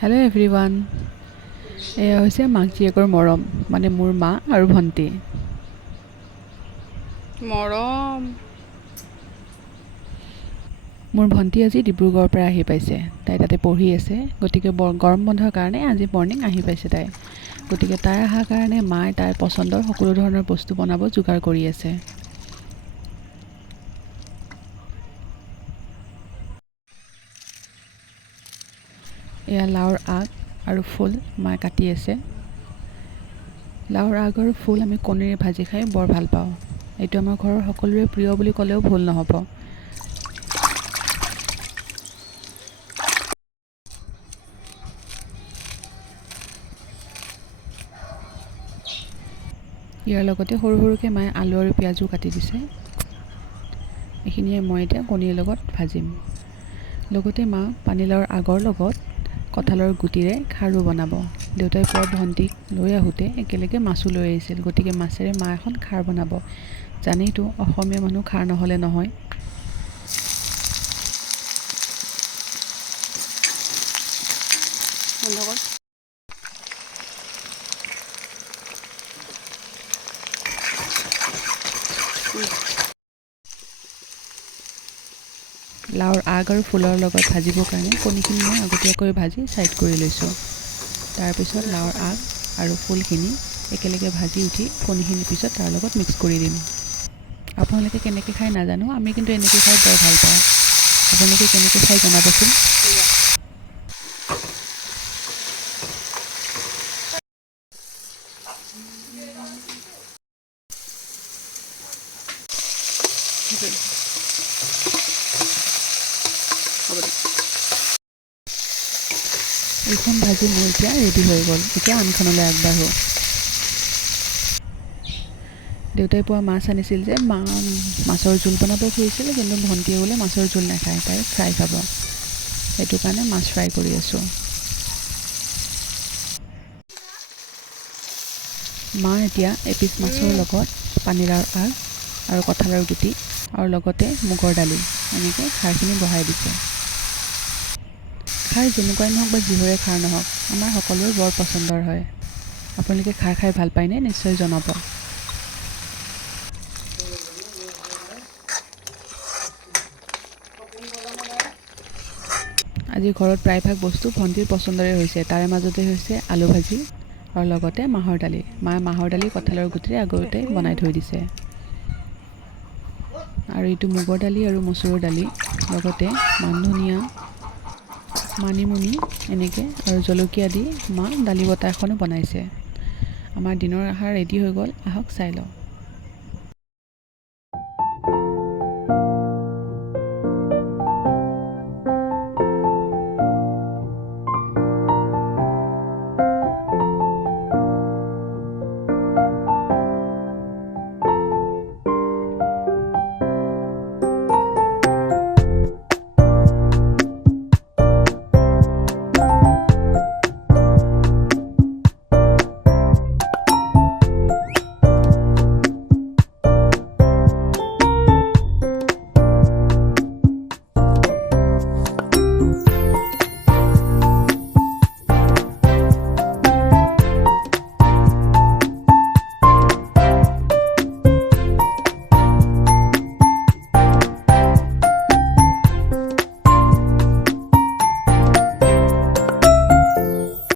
Hello' everyone. এয়া হৈছে মাক জীয়েকৰ মৰম, মানে মোৰ মা আৰু ভণ্টি। মৰম। মোৰ ভণ্টি আজি ডিব্ৰুগড়ৰ পৰা আহি পাইছে। তাই তাতে পঢ়ি আছে, গতিকে গৰম বন্ধৰ কাৰণে আজি মৰ্ণিং আহি পাইছে তাই। গতিকে তাই অহাৰ কাৰণে মায়ে তাইৰ পচন্দৰ সকলো ধৰণৰ বস্তু বনাব যোগাৰ কৰি আছে। এয়া লাওৰ আগ আৰু ফুল মায়ে কাটি আছে। লাওৰ আগ আৰু ফুল আমি কণীৰে ভাজি খাই বৰ ভাল পাওঁ। এইটো আমাৰ ঘৰৰ সকলোৰে প্ৰিয় বুলি ক'লেও ভুল নহ'ব। ইয়াৰ লগতে সৰু সৰুকৈ মায়ে আলু আৰু পিঁয়াজো কাটি দিছে। এইখিনিয়ে মই এতিয়া কণীৰ লগত ভাজিম। লগতে মা পানীলাওৰ আগৰ লগত কঁঠালৰ গুটিৰে খাৰু বনাব। দেউতাই পুৱা ভণ্টিক লৈ আহোঁতে একেলগে মাছো লৈ আহিছিল, গতিকে মাছেৰে মা এখন খাৰ বনাব। জানেইতো অসমীয়া মানুহ খাৰ নহ'লে নহয়। লাওৰ আগ আৰু ফুলৰ লগত ভাজিবৰ কাৰণে কণীখিনি মই আগতীয়াকৈ ভাজি ছাইড কৰি লৈছোঁ। তাৰপিছত লাওৰ আগ আৰু ফুলখিনি একেলগে ভাজি উঠি কণীখিনিৰ পিছত তাৰ লগত মিক্স কৰি দিম। আপোনালোকে কেনেকৈ খাই নাজানো, আমি কিন্তু এনেকৈ খাই বৰ ভাল পাওঁ। আপোনালোকে কেনেকৈ খাই জনাবচোন। এইখন ভাজি মোৰ এতিয়া ৰেডি হৈ গ'ল। এতিয়া আনখনলৈ আগবাঢ়োঁ। দেউতাই পুৱা মাছ আনিছিল যে মাছৰ জোল বনাব খুজিছিল, কিন্তু ভণ্টিয়ে বোলে মাছৰ জোল নাখায়, তাই ফ্ৰাই খাব। সেইটো কাৰণে মাছ ফ্ৰাই কৰি আছোঁ। মা এতিয়া এপিচ মাছৰ লগত পানীলাওৰ আগ আৰু কঁঠালৰ গুটি আৰু লগতে মুগৰ দালি এনেকৈ খাৰখিনি বহাই দিছে। খাৰ যেনেকুৱাই নহওক বা যিহৰে খাৰ নহওক, আমাৰ সকলোৰে বৰ পচন্দৰ হয়। আপোনালোকে খাৰ খাই ভাল পায়নে? নিশ্চয় জনাব। আজি ঘৰত প্ৰায়ভাগ বস্তু ভণ্টিৰ পচন্দৰে হৈছে। তাৰে মাজতে হৈছে আলু ভাজি আৰু লগতে মাহৰ দালি। মায়ে মাহৰ দালি কঁঠালৰ গুটিৰে আগতে বনাই থৈ দিছে। আৰু এইটো মুগৰ দালি আৰু মচুৰৰ দালি, লগতে মান ধনিয়া, মানিমুনি এনেকৈ আৰু জলকীয়া দি মা দালি বটা এখনো বনাইছে। আমাৰ দিনৰ আহাৰ ৰেডি হৈ গ'ল, আহক চাই লওঁ।